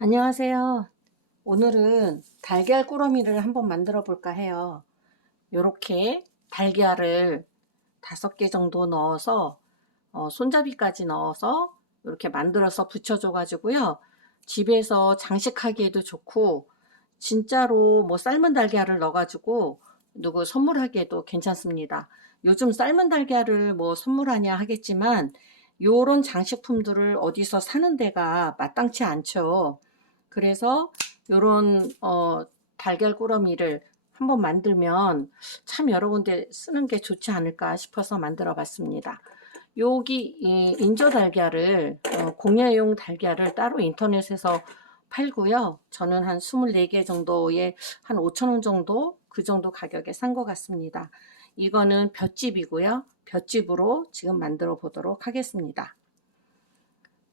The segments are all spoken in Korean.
안녕하세요. 오늘은 달걀 꾸러미를 한번 만들어 볼까 해요. 요렇게 달걀을 5개 정도 넣어서 손잡이까지 넣어서 이렇게 만들어서 붙여줘 가지고요. 집에서 장식하기에도 좋고 진짜로 뭐 삶은 달걀을 넣어 가지고 누구 선물하기에도 괜찮습니다. 요즘 삶은 달걀을 뭐 선물하냐 하겠지만 요런 장식품들을 어디서 사는 데가 마땅치 않죠. 그래서 요런 달걀 꾸러미를 한번 만들면 참 여러 군데 쓰는 게 좋지 않을까 싶어서 만들어 봤습니다. 여기 이 인조 달걀을 공예용 달걀을 따로 인터넷에서 팔고요. 저는 한 24개 정도에 한 5,000원 정도 그 정도 가격에 산 것 같습니다. 이거는 볏짚이고요. 볏짚으로 지금 만들어 보도록 하겠습니다.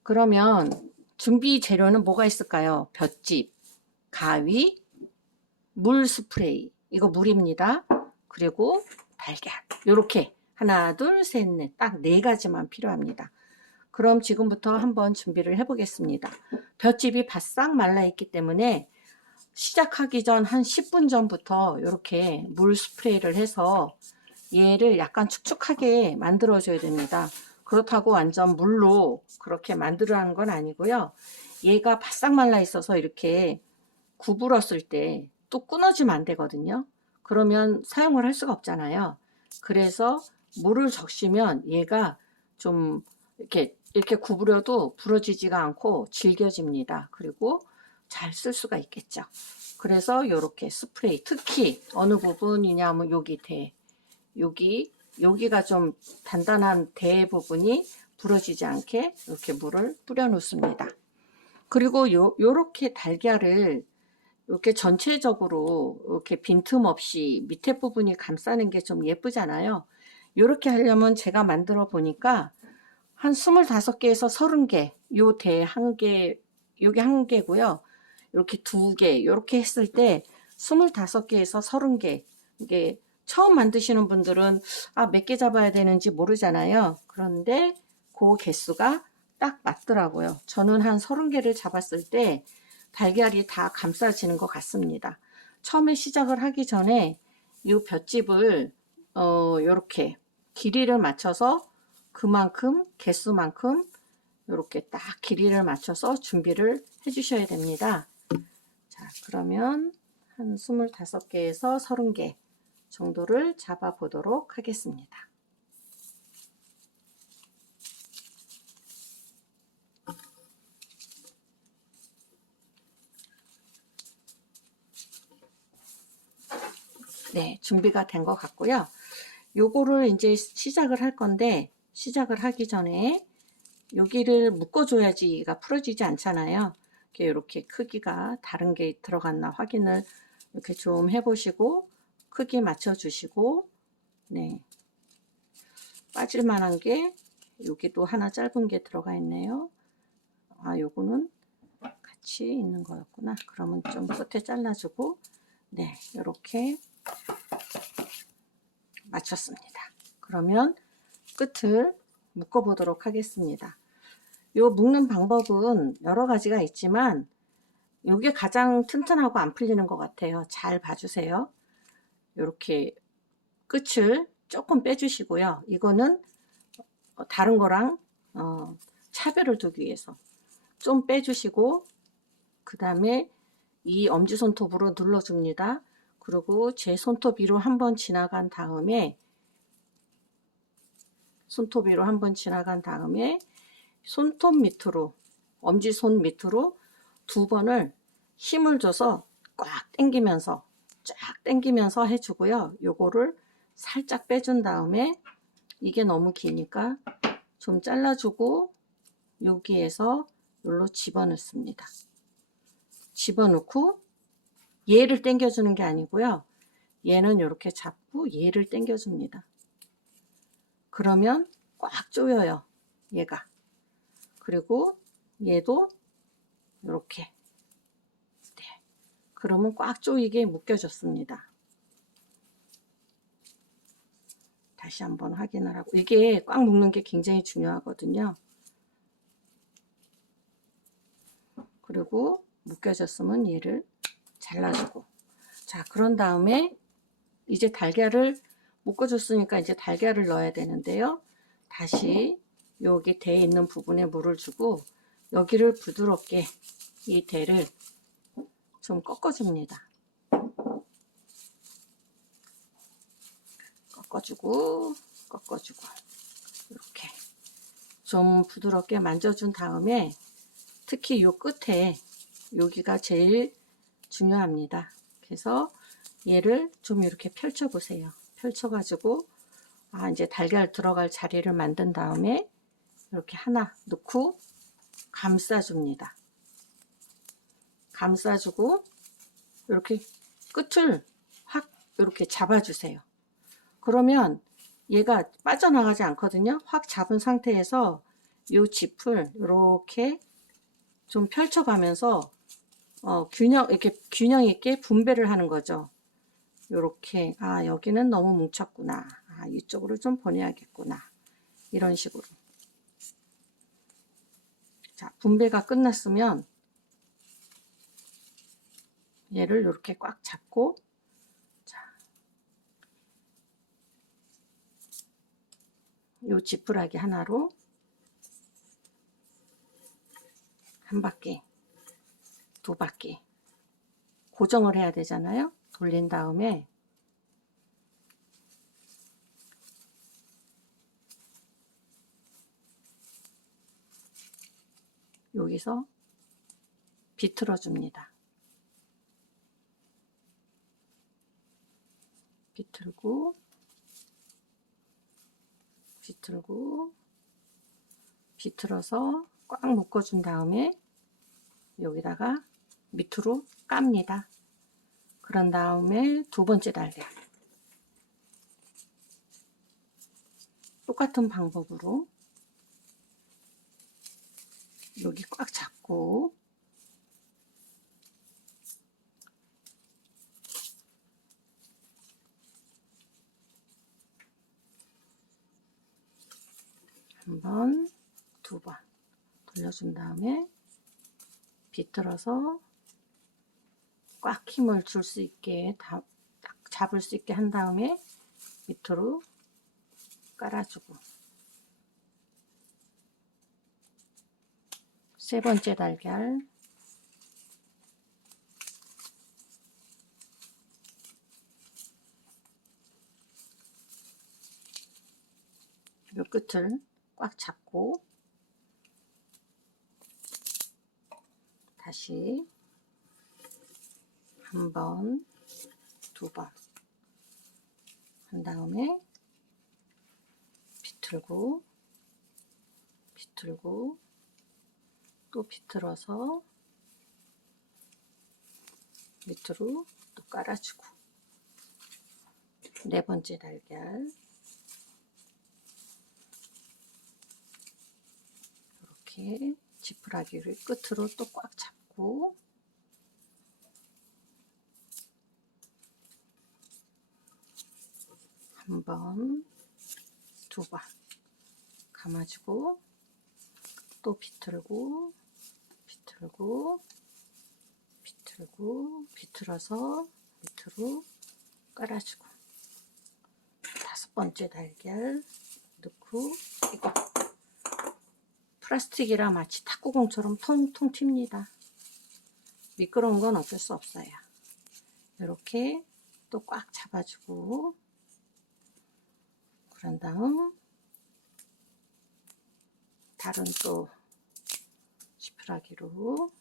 그러면 준비 재료는 뭐가 있을까요? 볏짚, 가위, 물 스프레이, 이거 물입니다. 그리고 달걀, 요렇게 하나, 둘, 셋, 넷, 딱 4가지만 필요합니다. 그럼 지금부터 한번 준비를 해보겠습니다. 볏짚이 바싹 말라있기 때문에 시작하기 전 한 10분 전부터 이렇게 물 스프레이를 해서 얘를 약간 축축하게 만들어줘야 됩니다. 그렇다고 완전 물로 그렇게 만들라는 건 아니고요. 얘가 바싹 말라 있어서 이렇게 구부렸을 때 또 끊어지면 안 되거든요. 그러면 사용을 할 수가 없잖아요. 그래서 물을 적시면 얘가 좀 이렇게 구부려도 부러지지가 않고 질겨집니다. 그리고 잘 쓸 수가 있겠죠. 그래서 이렇게 스프레이, 특히 어느 부분이냐면 여기 여기가 좀 단단한 대 부분이 부러지지 않게 이렇게 물을 뿌려 놓습니다. 그리고 요렇게 달걀을 이렇게 전체적으로 이렇게 빈틈없이 밑에 부분이 감싸는 게 좀 예쁘잖아요. 이렇게 하려면 제가 만들어 보니까 한 25개에서 30개, 요 대 한 개, 요게 한 개고요. 이렇게 2개, 이렇게 했을 때 25개에서 30개. 이게 처음 만드시는 분들은 몇 개 잡아야 되는지 모르잖아요. 그런데 그 개수가 딱 맞더라고요. 저는 한 30개를 잡았을 때 달걀이 다 감싸지는 것 같습니다. 처음에 시작을 하기 전에 이 볏짚을 이렇게 길이를 맞춰서 그만큼 개수만큼 이렇게 딱 길이를 맞춰서 준비를 해 주셔야 됩니다. 자, 그러면 한 25개에서 30개 정도를 잡아 보도록 하겠습니다. 네, 준비가 된 것 같고요. 요거를 이제 시작을 할 건데 시작을 하기 전에 여기를 묶어줘야지가 풀어지지 않잖아요. 이렇게 크기가 다른 게 들어갔나 확인을 이렇게 좀 해보시고 크기 맞춰주시고, 네, 빠질 만한 게 여기도 하나 짧은 게 들어가 있네요. 요거는 같이 있는 거였구나. 그러면 좀 끝에 잘라주고, 네, 이렇게 맞췄습니다. 그러면 끝을 묶어 보도록 하겠습니다. 요 묶는 방법은 여러 가지가 있지만 요게 가장 튼튼하고 안 풀리는 것 같아요. 잘 봐주세요. 이렇게 끝을 조금 빼주시고요. 이거는 다른 거랑 차별을 두기 위해서 좀 빼주시고, 그 다음에 이 엄지손톱으로 눌러줍니다. 그리고 제 손톱 위로 한번 지나간 다음에 손톱 밑으로, 엄지손 밑으로 2번을 힘을 줘서 꽉 당기면서 쫙 당기면서 해주고요. 요거를 살짝 빼준 다음에 이게 너무 기니까 좀 잘라주고 여기에서 요로 집어넣습니다. 집어넣고 얘를 당겨주는 게 아니고요. 얘는 이렇게 잡고 얘를 당겨줍니다. 그러면 꽉 조여요. 얘가. 그리고 얘도 이렇게. 네. 그러면 꽉 조이게 묶여졌습니다. 다시 한번 확인을 하고, 이게 꽉 묶는 게 굉장히 중요하거든요. 그리고 묶여졌으면 얘를 잘라주고, 자, 그런 다음에 이제 달걀을 묶어줬으니까 이제 달걀을 넣어야 되는데요. 다시 여기 대에 있는 부분에 물을 주고 여기를 부드럽게 이 대를 좀 꺾어줍니다. 꺾어주고 이렇게 좀 부드럽게 만져준 다음에 특히 요 끝에 여기가 제일 중요합니다. 그래서 얘를 좀 이렇게 펼쳐 보세요. 펼쳐 가지고 이제 달걀 들어갈 자리를 만든 다음에 이렇게 하나 넣고 감싸줍니다. 감싸주고 이렇게 끝을 확 이렇게 잡아주세요. 그러면 얘가 빠져나가지 않거든요. 확 잡은 상태에서 이 짚을 이렇게 좀 펼쳐가면서 이렇게 균형 있게 분배를 하는 거죠. 이렇게 여기는 너무 뭉쳤구나. 이쪽으로 좀 보내야겠구나. 이런 식으로. 자, 분배가 끝났으면 얘를 이렇게 꽉 잡고, 자, 요 지푸라기 하나로 한 바퀴, 두 바퀴 고정을 해야 되잖아요. 돌린 다음에 여기서 비틀어 줍니다. 비틀고 비틀어서 꽉 묶어준 다음에 여기다가 밑으로 깝니다. 그런 다음에 두 번째 달걀 똑같은 방법으로 여기 꽉 잡고 한 번, 두 번 돌려준 다음에 비틀어서 꽉 힘을 줄 수 있게 딱 잡을 수 있게 한 다음에 밑으로 깔아주고, 세 번째 달걀 요 끝을 꽉 잡고 다시 한 번, 두 번 한 다음에 비틀고 또 비틀어서 밑으로 또 깔아주고, 네 번째 달걀 이렇게 지푸라기를 끝으로 또 꽉 잡고 한 번, 두 번 감아주고 또 비틀고 비틀어서 밑으로 깔아주고, 다섯 번째 달걀 넣고, 이거 플라스틱이라 마치 탁구공처럼 통통 튑니다. 미끄러운 건 어쩔 수 없어요. 이렇게 또 꽉 잡아주고, 그런 다음 다른 또 지푸라기로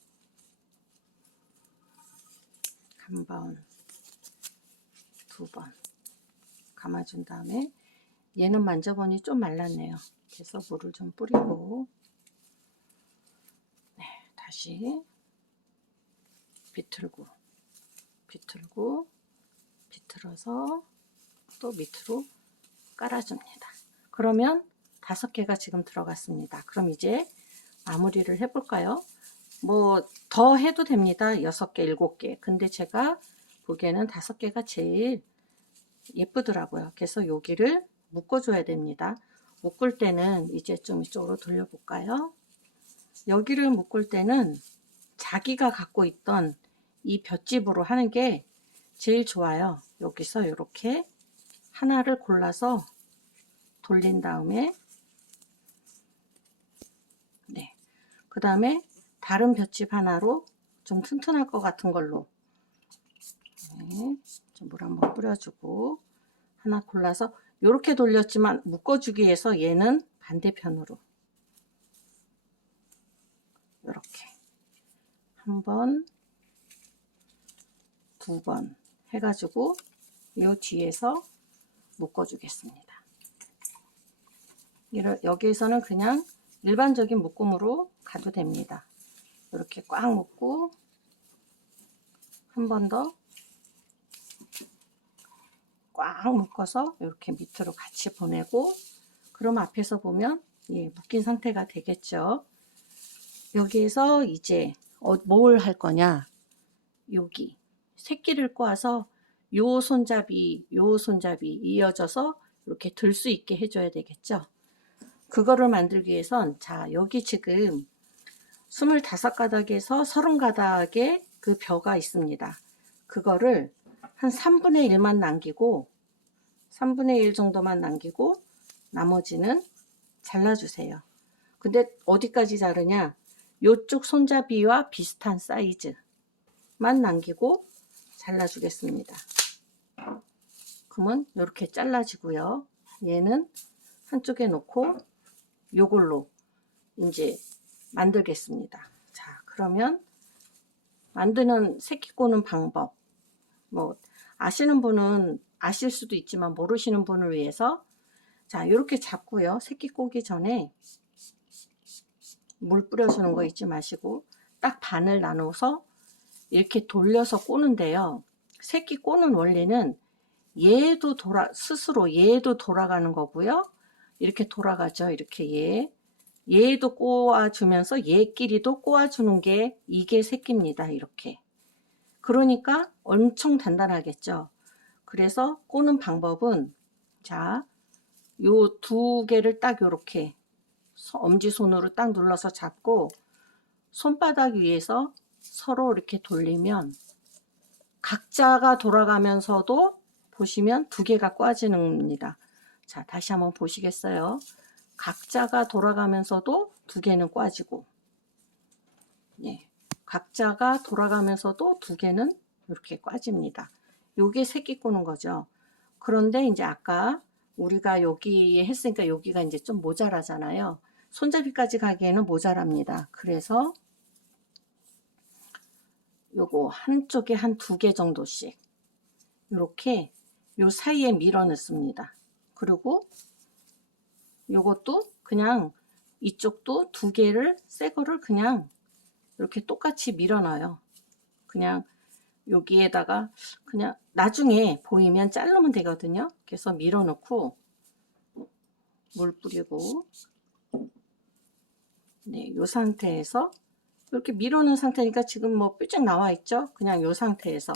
한 번, 두 번 감아준 다음에 얘는 만져보니 좀 말랐네요. 그래서 물을 좀 뿌리고, 네, 다시 비틀어서 또 밑으로 깔아줍니다. 그러면 5개가 지금 들어갔습니다. 그럼 이제 마무리를 해볼까요? 뭐 더 해도 됩니다. 6개, 7개. 근데 제가 보기에는 5개가 제일 예쁘더라고요. 그래서 여기를 묶어줘야 됩니다. 묶을 때는 이제 좀 이쪽으로 돌려볼까요? 여기를 묶을 때는 자기가 갖고 있던 이 볏짚으로 하는 게 제일 좋아요. 여기서 이렇게 하나를 골라서 돌린 다음에 네, 그 다음에 다른 볏짚 하나로 좀 튼튼할 것 같은 걸로 네, 좀 물 한번 뿌려주고 하나 골라서 이렇게 돌렸지만 묶어주기 위해서 얘는 반대편으로 이렇게 한 번, 두 번 해가지고 이 뒤에서 묶어주겠습니다. 여기에서는 그냥 일반적인 묶음으로 가도 됩니다. 이렇게 꽉 묶고 한 번 더 꽉 묶어서 이렇게 밑으로 같이 보내고 그럼 앞에서 보면 예, 묶인 상태가 되겠죠. 여기에서 이제 뭘 할 거냐, 여기 새끼를 꼬아서 요 손잡이 이어져서 이렇게 들 수 있게 해줘야 되겠죠. 그거를 만들기 위해선 자 여기 지금 25가닥에서 30가닥의 그 벼가 있습니다. 그거를 한 3분의 1만 남기고 3분의 1 정도만 남기고 나머지는 잘라주세요. 근데 어디까지 자르냐, 요쪽 손잡이와 비슷한 사이즈만 남기고 잘라주겠습니다. 그러면 이렇게 잘라지고요. 얘는 한쪽에 놓고 요걸로 이제 만들겠습니다. 자, 그러면 만드는 새끼 꼬는 방법 뭐 아시는 분은 아실 수도 있지만 모르시는 분을 위해서 자 이렇게 잡고요. 새끼 꼬기 전에 물 뿌려주는 거 잊지 마시고 딱 반을 나눠서 이렇게 돌려서 꼬는데요. 새끼 꼬는 원리는 얘도 스스로 얘도 돌아가는 거고요. 이렇게 돌아가죠. 이렇게 얘도 꼬아주면서 얘끼리도 꼬아주는 게 이게 새끼입니다. 이렇게. 그러니까 엄청 단단하겠죠. 그래서 꼬는 방법은 자, 요 두 개를 딱 요렇게 엄지손으로 딱 눌러서 잡고 손바닥 위에서 서로 이렇게 돌리면 각자가 돌아가면서도 보시면 두 개가 꼬아지는겁니다. 자, 다시 한번 보시겠어요? 각자가 돌아가면서도 두 개는 꼬아지고 예, 각자가 돌아가면서도 두 개는 이렇게 꼬아집니다. 요게 새끼 꼬는 거죠. 그런데 이제 아까 우리가 여기 했으니까 여기가 이제 좀 모자라잖아요. 손잡이까지 가기에는 모자랍니다. 그래서 요거 한쪽에 한 두 개 정도씩 이렇게 요 사이에 밀어 넣습니다. 그리고 요것도 그냥 이쪽도 두 개를 새 거를 그냥 이렇게 똑같이 밀어 넣어요. 그냥 여기에다가 그냥 나중에 보이면 자르면 되거든요. 그래서 밀어 넣고 물 뿌리고 네, 요 상태에서 이렇게 밀어 놓은 상태니까 지금 뭐 뾰족 나와 있죠. 그냥 요 상태에서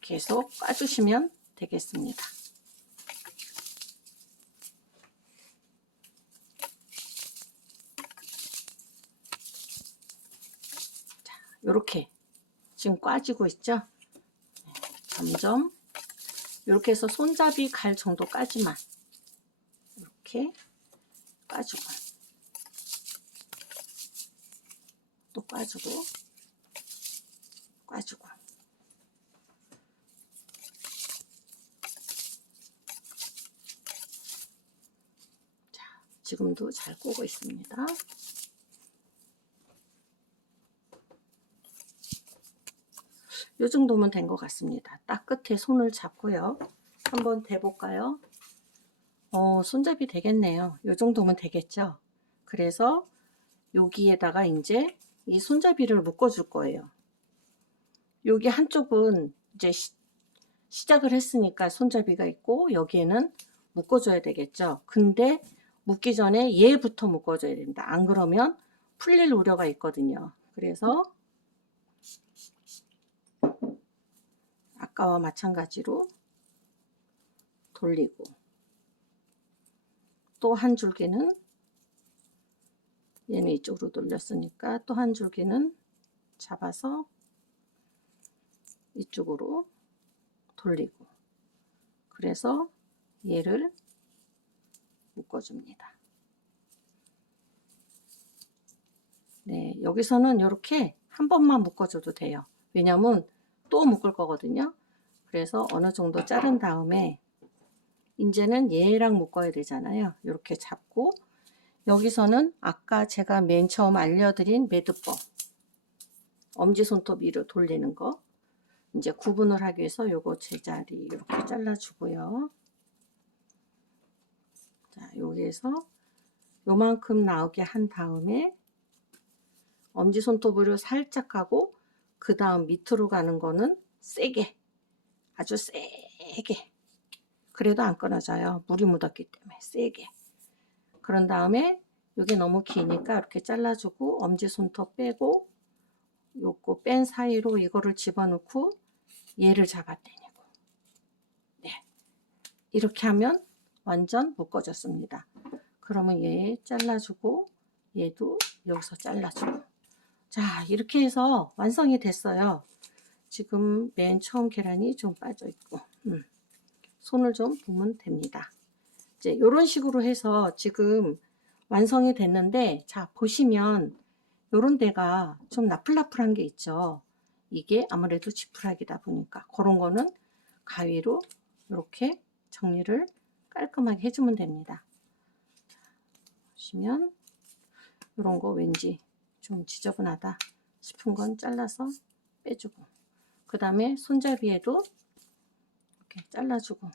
계속 까주시면 되겠습니다. 자, 요렇게 지금 꽈지고 있죠. 점점 이렇게 해서 손잡이 갈 정도까지만 이렇게 까주고 또 까주고 까주고 자, 지금도 잘 꼬고 있습니다. 요 정도면 된 것 같습니다. 딱 끝에 손을 잡고요. 한번 대볼까요? 손잡이 되겠네요. 요 정도면 되겠죠? 그래서 여기에다가 이제 이 손잡이를 묶어 줄 거예요. 여기 한쪽은 이제 시작을 했으니까 손잡이가 있고 여기에는 묶어줘야 되겠죠. 근데 묶기 전에 얘부터 묶어줘야 됩니다. 안 그러면 풀릴 우려가 있거든요. 그래서 아까와 마찬가지로 돌리고 또 한 줄기는 얘는 이쪽으로 돌렸으니까 또 한 줄기는 잡아서 이쪽으로 돌리고, 그래서 얘를 묶어줍니다. 네, 여기서는 이렇게 한 번만 묶어줘도 돼요. 왜냐면 또 묶을 거거든요. 그래서 어느 정도 자른 다음에 이제는 얘랑 묶어야 되잖아요. 이렇게 잡고, 여기서는 아까 제가 맨 처음 알려드린 매듭법, 엄지손톱 위로 돌리는 거, 이제 구분을 하기 위해서 요거 제자리 이렇게 잘라주고요. 자, 여기에서 요만큼 나오게 한 다음에 엄지손톱으로 살짝 하고, 그 다음 밑으로 가는 거는 세게, 아주 세게, 그래도 안 끊어져요. 물이 묻었기 때문에 세게. 그런 다음에 이게 너무 기니까 이렇게 잘라주고, 엄지손톱 빼고, 요거 뺀 사이로 이거를 집어넣고 얘를 잡아당기고, 네, 이렇게 하면 완전 묶어졌습니다. 그러면 얘 잘라주고, 얘도 여기서 잘라주고, 자, 이렇게 해서 완성이 됐어요. 지금 맨 처음 계란이 좀 빠져 있고, 손을 좀 보면 됩니다. 이제 이런 식으로 해서 지금 완성이 됐는데, 자, 보시면 요런 데가 좀 나풀나풀한 게 있죠. 이게 아무래도 지푸라기다 보니까 그런 거는 가위로 이렇게 정리를 깔끔하게 해주면 됩니다. 보시면 이런 거 왠지 좀 지저분하다 싶은 건 잘라서 빼주고, 그 다음에 손잡이에도 이렇게 잘라주고,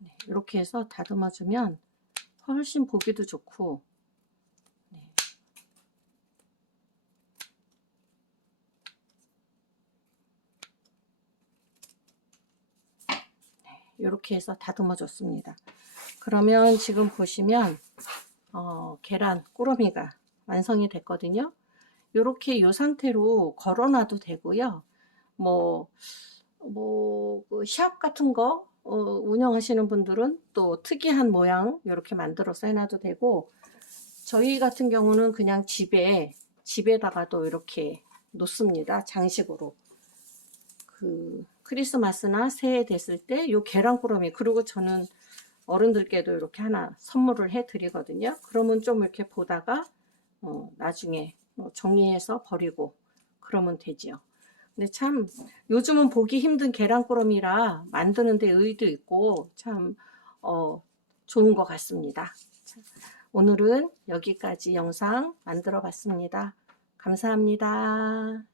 네, 이렇게 해서 다듬어주면 훨씬 보기도 좋고, 네. 이렇게 해서 다듬어 줬습니다. 그러면 지금 보시면 계란 꾸러미가 완성이 됐거든요. 이렇게 이 상태로 걸어놔도 되고요. 그 시합 같은 거 운영하시는 분들은 또 특이한 모양 이렇게 만들어서 해놔도 되고, 저희 같은 경우는 그냥 집에다가도 이렇게 놓습니다. 장식으로. 그 크리스마스나 새해 됐을 때 요 계란꾸러미, 그리고 저는 어른들께도 이렇게 하나 선물을 해 드리거든요. 그러면 좀 이렇게 보다가 나중에 정리해서 버리고 그러면 되지요. 근데 참 요즘은 보기 힘든 계란꾸러미라 만드는 데 의의도 있고 참 좋은 것 같습니다. 오늘은 여기까지 영상 만들어 봤습니다. 감사합니다.